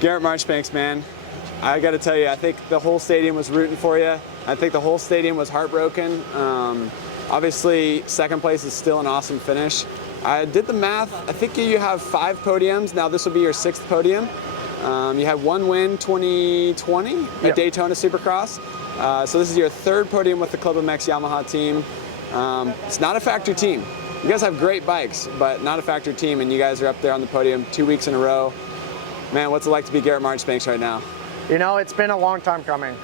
Garrett Marchbanks, man, I got to tell you, I think the whole stadium was rooting for you. I think the whole stadium was heartbroken. Obviously, second place is still an awesome finish. I did the math. I think you have 5 podiums. Now this will be your 6th podium. You had 1 win 2020 at Daytona Supercross. So this is your 3rd podium with the Club MX Yamaha team. It's not a factory team. You guys have great bikes, but not a factory team, and you guys are up there on the podium 2 weeks in a row. Man, what's it like to be Garrett Marchbanks right now? You know, it's been a long time coming.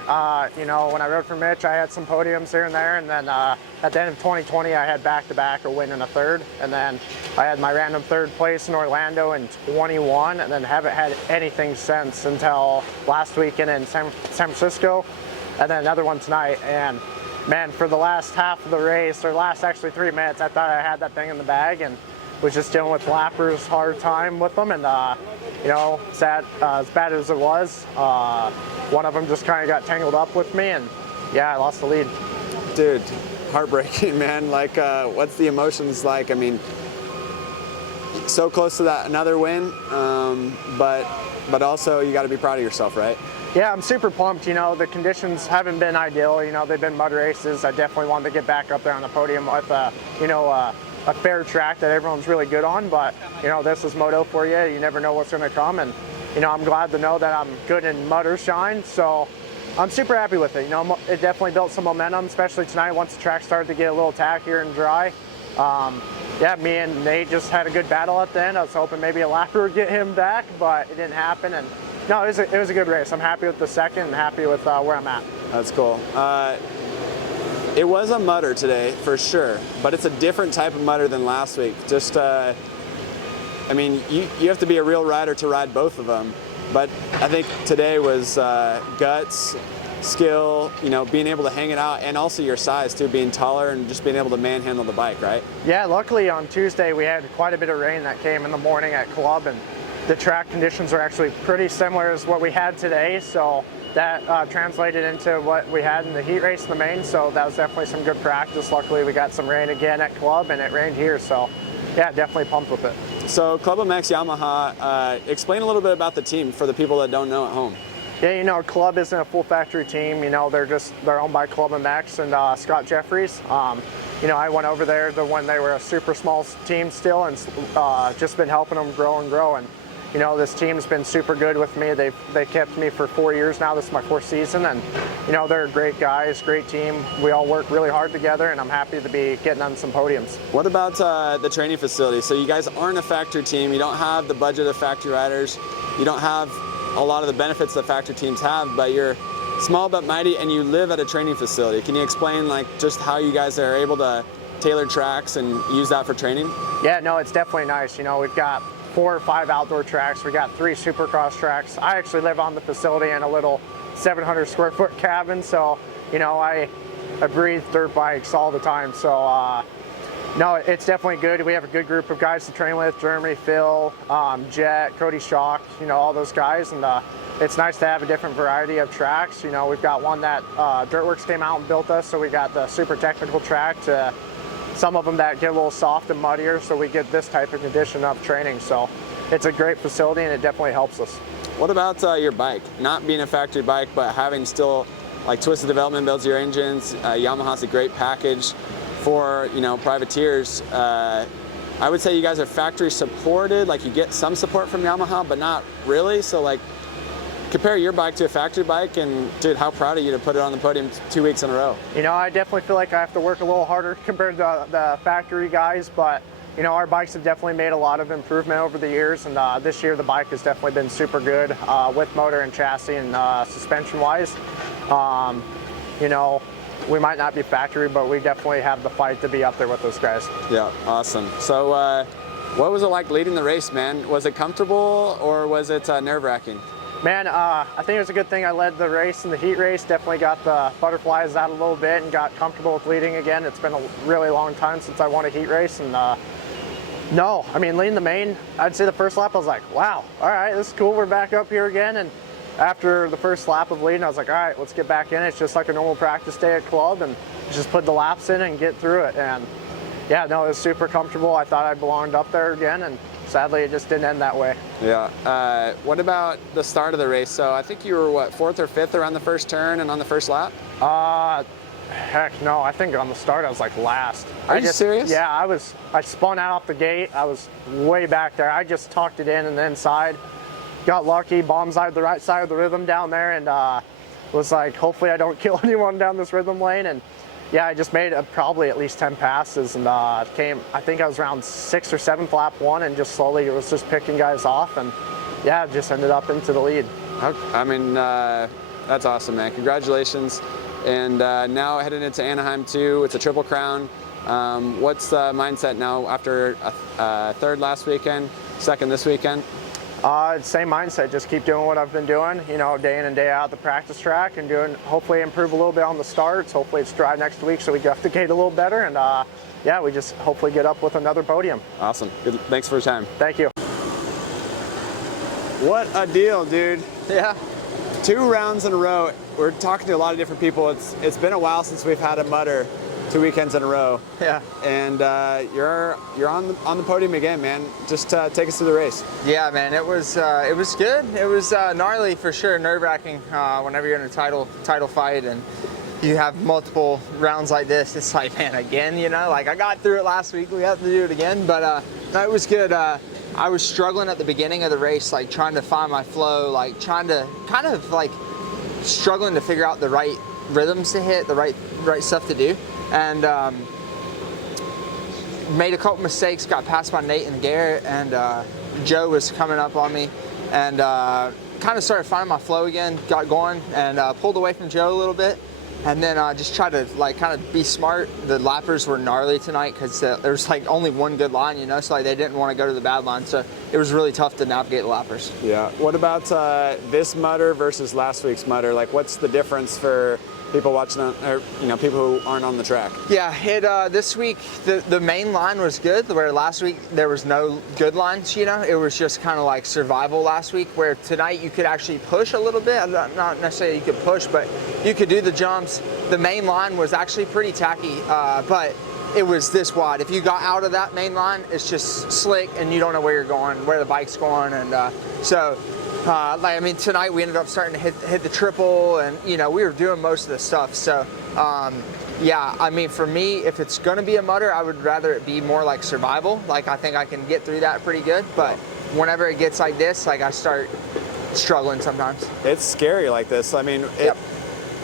You know, when I rode for Mitch, I had some podiums here and there, and then at the end of 2020, I had back-to-back, a win and a 3rd, and then I had my random 3rd place in Orlando in 21, and then haven't had anything since until last weekend in San Francisco, and then another one tonight. And man, for the last half of the race, or last actually 3 minutes, I thought I had that thing in the bag, and was just dealing with lappers' hard time with them, and you know, sad, as bad as it was, one of them just kind of got tangled up with me, and yeah, I lost the lead. Dude, heartbreaking, man. Like, what's the emotions like? I mean, so close to that another win, but also you got to be proud of yourself, right? Yeah, I'm super pumped. You know, the conditions haven't been ideal. You know, they've been mud races. I definitely wanted to get back up there on the podium with, you know, a fair track that everyone's really good on, but you know, this is moto for you. You never know what's going to come, and you know, I'm glad to know that I'm good in mud or shine, so I'm super happy with it. You know, it definitely built some momentum, especially tonight once the track started to get a little tackier and dry. Yeah, me and Nate just had a good battle at the end. I was hoping maybe a lapper would get him back, but it didn't happen, and no, it was a good race. I'm happy with the second and happy with where I'm at. That's cool. It was a mudder today, for sure, but it's a different type of mudder than last week. Just, I mean, you have to be a real rider to ride both of them, but I think today was guts, skill, you know, being able to hang it out, and also your size too, being taller and just being able to manhandle the bike, right? Yeah, luckily on Tuesday we had quite a bit of rain that came in the morning at club, and the track conditions are actually pretty similar as what we had today, so that translated into what we had in the heat race in the main, so that was definitely some good practice. Luckily we got some rain again at club, and it rained here, so yeah, definitely pumped with it. So Club MX Yamaha, explain a little bit about the team for the people that don't know at home. Yeah, you know, Club isn't a full factory team. You know, they're owned by Club MX and Scott Jeffries. You know, I went over there when they were a super small team still, and just been helping them grow and grow. And you know, this team's been super good with me. They kept me for 4 years now. This is my 4th season, and you know, they're great guys, great team. We all work really hard together, and I'm happy to be getting on some podiums. What about the training facility? So you guys aren't a factory team. You don't have the budget of factory riders. You don't have a lot of the benefits that factory teams have, but you're small but mighty, and you live at a training facility. Can you explain like just how you guys are able to tailor tracks and use that for training? Yeah, no, it's definitely nice. You know, we've got 4 or 5 outdoor tracks. We got 3 supercross tracks. I actually live on the facility in a little 700 square foot cabin, so you know, I breathe dirt bikes all the time. So no, it's definitely good. We have a good group of guys to train with: Jeremy, Phil, Jet, Cody Shock, you know, all those guys, and it's nice to have a different variety of tracks. You know, we've got one that Dirtworks came out and built us, so we got the super technical track, to some of them that get a little soft and muddier, so we get this type of condition of training. So it's a great facility, and it definitely helps us. What about your bike? Not being a factory bike, but having still, like, Twisted Development builds your engines. Yamaha's a great package for, you know, privateers. I would say you guys are factory supported. Like, you get some support from Yamaha, but not really. So like, compare your bike to a factory bike, and dude, how proud of you to put it on the podium 2 weeks in a row. You know, I definitely feel like I have to work a little harder compared to the factory guys, but you know, our bikes have definitely made a lot of improvement over the years, and this year the bike has definitely been super good with motor and chassis and suspension wise. You know, we might not be factory, but we definitely have the fight to be up there with those guys. Yeah, awesome. So what was it like leading the race, man? Was it comfortable, or was it nerve-wracking? Man, I think it was a good thing I led the race in the heat race. Definitely got the butterflies out a little bit and got comfortable with leading again. It's been a really long time since I won a heat race, and no, I mean, leading the main, I'd say the first lap I was like, wow, all right, this is cool, we're back up here again. And after the first lap of leading, I was like, all right, let's get back in. It's just like a normal practice day at club, and just put the laps in and get through it. And yeah, no, it was super comfortable. I thought I belonged up there again, and sadly it just didn't end that way. Yeah. What about the start of the race? So I think you were, what, 4th or 5th around the first turn and on the first lap? Heck no, I think on the start I was like last. Are you serious? Yeah, I spun out off the gate. I was way back there. I just tucked it in and then inside. Got lucky, bombside the right side of the rhythm down there, and was like, hopefully I don't kill anyone down this rhythm lane. And yeah, I just made probably at least 10 passes, and came, I think I was around 6th or 7th lap one, and just slowly was just picking guys off, and yeah, just ended up into the lead. I mean, that's awesome, man. Congratulations. And now heading into Anaheim too, it's a Triple Crown. What's the mindset now after a 3rd last weekend, 2nd this weekend? Same mindset, just keep doing what I've been doing, you know, day in and day out at the practice track, and hopefully improve a little bit on the starts. Hopefully it's dry next week so we get off the gate a little better, and yeah, we just hopefully get up with another podium. Awesome. Good. Thanks for your time. Thank you. What a deal, dude. Yeah. 2 rounds in a row. We're talking to a lot of different people. It's been a while since we've had a mutter 2 weekends in a row. Yeah. And you're on the podium again, man. Just take us through the race. Yeah, man, it was good. It was gnarly for sure, nerve-wracking whenever you're in a title fight and you have multiple rounds like this. It's like, man, again, you know, like I got through it last week. We have to do it again, but no, it was good. I was struggling at the beginning of the race, like trying to find my flow, like trying to kind of like struggling to figure out the right rhythms to hit, the right stuff to do, and made a couple mistakes, got passed by Nate and Garrett, and Joe was coming up on me, and kind of started finding my flow again, got going, and pulled away from Joe a little bit, and then just tried to like kind of be smart. The lappers were gnarly tonight because there was like only one good line, you know, so like they didn't want to go to the bad line, so it was really tough to navigate the lappers. Yeah. What about this mutter versus last week's mutter? Like, what's the difference for people watching, or you know, people who aren't on the track? Yeah, this week the main line was good, where last week there was no good lines, you know. It was just kind of like survival last week, where tonight you could actually push a little bit. Not necessarily you could push, but you could do the jumps. The main line was actually pretty tacky, but it was this wide. If you got out of that main line, it's just slick and you don't know where you're going, where the bike's going, and like, I mean, tonight we ended up starting to hit the triple, and you know, we were doing most of the stuff. So yeah, I mean, for me, if it's gonna be a mutter, I would rather it be more like survival. Like, I think I can get through that pretty good, but whenever it gets like this, like I start struggling sometimes. It's scary like this. I mean,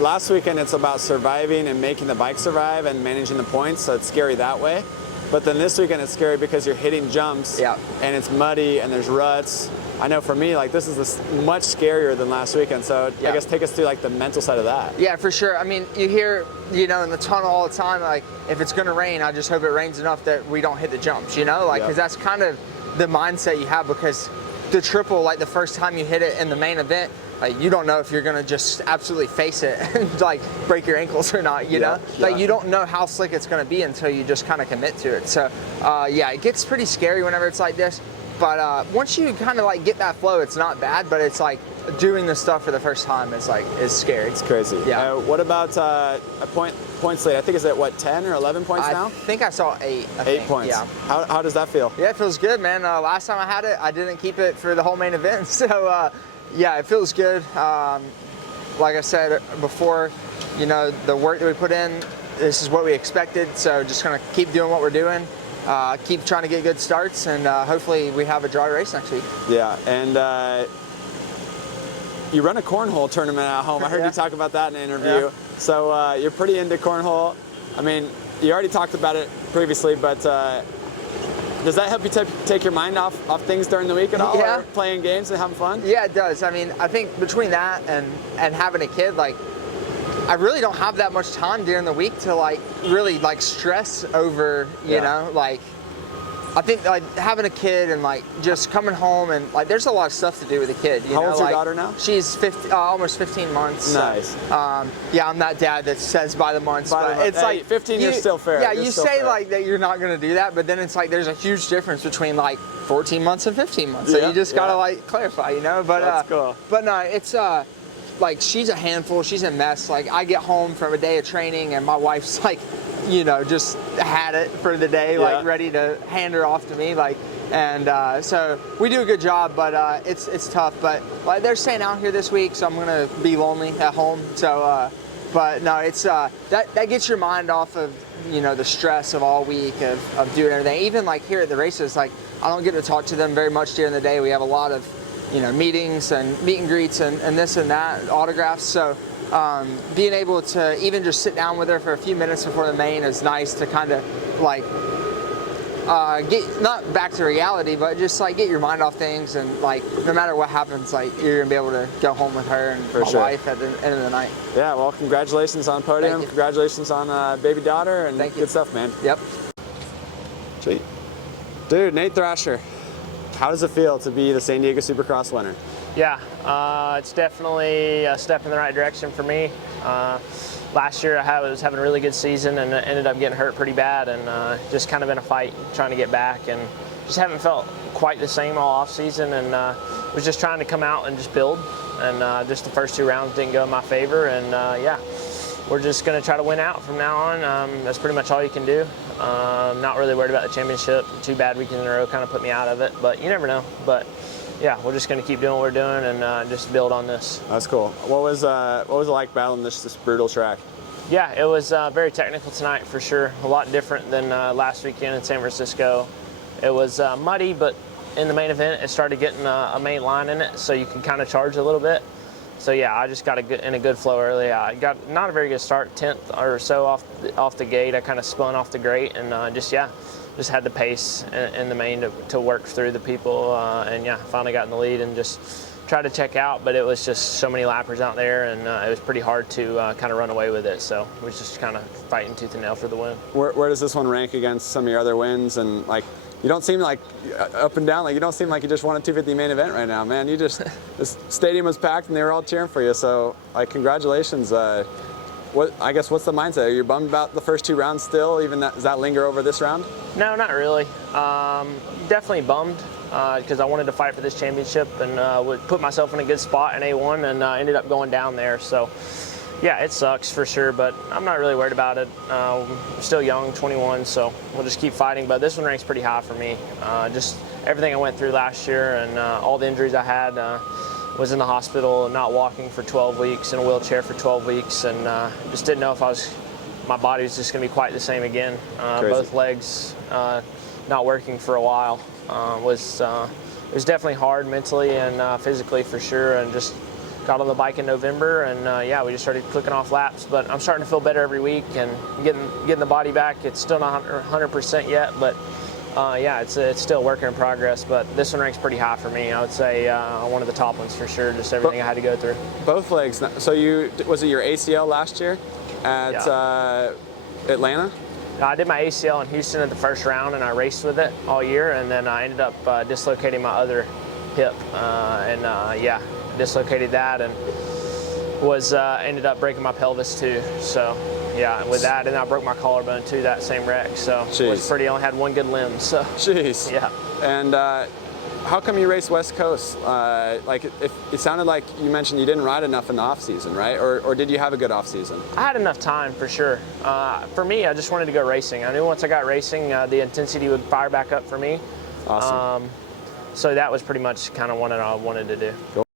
last weekend it's about surviving and making the bike survive and managing the points, so it's scary that way. But then this weekend it's scary because you're hitting jumps, and it's muddy and there's ruts. I know for me, like, this is much scarier than last weekend, so I guess take us through like the mental side of that. Yeah, for sure. I mean, you hear, you know, in the tunnel all the time, like, if it's gonna rain, I just hope it rains enough that we don't hit the jumps, you know, like, because that's kind of the mindset you have, because the triple, like the first time you hit it in the main event, like, you don't know if you're gonna just absolutely face it and like break your ankles or not, you know? Like, you don't know how slick it's gonna be until you just kind of commit to it. So yeah, it gets pretty scary whenever it's like this. But once you kind of like get that flow, it's not bad, but it's like doing this stuff for the first time is scary. It's crazy. Yeah. What about a points lead? I think it's at what, 10 or 11 points now? I think I saw 8. 8 points. Yeah. How does that feel? Yeah, it feels good, man. Last time I had it, I didn't keep it for the whole main event, so yeah, it feels good. Like I said before, you know, the work that we put in, this is what we expected, so just gonna keep doing what we're doing. Keep trying to get good starts, and hopefully we have a dry race next week. Yeah, and you run a cornhole tournament at home. I heard you talk about that in an interview. So you're pretty into cornhole. I mean, you already talked about it previously, but does that help you take your mind off things during the week at all? Yeah. Or playing games and having fun? Yeah, it does. I mean, I think between that and having a kid, like, I really don't have that much time during the week to like really like stress over, you know, like, I think like having a kid and like just coming home and like there's a lot of stuff to do with a kid. How old's your daughter now? She's almost 15 months. Nice. So, yeah, I'm that dad that says by the months, but it's hey, like 15 years still fair. Yeah, you're you still say fair. like that you're not gonna do that, but then it's like there's a huge difference between like 14 months and 15 months. So you just gotta like clarify, you know. But that's cool. But no, it's like, she's a handful, she's a mess. Like, I get home from a day of training and my wife's like, you know, just had it for the day, like ready to hand her off to me. Like, And so we do a good job, but it's tough. But like, they're staying out here this week, so I'm gonna be lonely at home. So, but no, it's that gets your mind off of the stress of all week of doing everything. Even like here at the races, like I don't get to talk to them very much during the day. We have a lot of meetings and meet and greets and this and that, autographs. So being able to even just sit down with her for a few minutes before the main is nice to kind of like get not back to reality, but just like get your mind off things, and like no matter what happens, like you're gonna be able to go home with her and my wife at the end of the night. Yeah, well, congratulations on podium. Congratulations on baby daughter, and good stuff, man. Yep. Sweet. Dude, Nate Thrasher, how does it feel to be the San Diego Supercross winner? Yeah, it's definitely a step in the right direction for me. Last year I was having a really good season and ended up getting hurt pretty bad, and just kind of in a fight trying to get back, and just haven't felt quite the same all off season, and was just trying to come out and just build, and just the first 2 rounds didn't go in my favor, and yeah, we're just going to try to win out from now on. That's pretty much all you can do. Not really worried about the championship. 2 bad weekends in a row kind of put me out of it, but you never know. But yeah, we're just going to keep doing what we're doing and just build on this. That's cool. What was it like battling this brutal track? Yeah, it was very technical tonight for sure. A lot different than last weekend in San Francisco. It was muddy, but in the main event, it started getting a main line in it, so you can kind of charge a little bit. So yeah, I just got in a good flow early. I got not a very good start, 10th or so off the gate. I kind of spun off the grate and just had the pace in the main to work through the people, and yeah, finally got in the lead and just tried to check out, but it was just so many lappers out there, and it was pretty hard to kind of run away with it. So we was just kind of fighting tooth and nail for the win. Where does this one rank against some of your other wins? And like, you don't seem like up and down. Like you don't seem like you just won a 250 main event right now, man. You just this stadium was packed and they were all cheering for you. So like, congratulations. What's the mindset? Are you bummed about the first 2 rounds still? Does that linger over this round? No, not really. Definitely bummed because I wanted to fight for this championship and would put myself in a good spot in A1, and ended up going down there. So yeah, it sucks for sure, but I'm not really worried about it. I'm still young, 21, so we'll just keep fighting. But this one ranks pretty high for me. Just everything I went through last year and all the injuries I had. Was in the hospital, not walking for 12 weeks, in a wheelchair for 12 weeks, and just didn't know if my body was just going to be quite the same again. Both legs not working for a while. It was definitely hard mentally and physically for sure, and just got on the bike in November, and yeah, we just started clicking off laps, but I'm starting to feel better every week and getting the body back. It's still not 100% yet, but yeah, it's still a work in progress, but this one ranks pretty high for me. I would say one of the top ones for sure, just everything I had to go through. Both legs. So was it your ACL last year at Atlanta? I did my ACL in Houston at the first round, and I raced with it all year, and then I ended up dislocating my other hip, and yeah, dislocated that, and ended up breaking my pelvis too. So yeah, with that, and I broke my collarbone too, that same wreck. So only had one good limb. So jeez. Yeah. And how come you race West Coast? Like it sounded like you mentioned you didn't ride enough in the off season, right? Or did you have a good off season? I had enough time for sure. For me, I just wanted to go racing. I knew once I got racing, the intensity would fire back up for me. Awesome. So that was pretty much kind of what I wanted to do. Cool.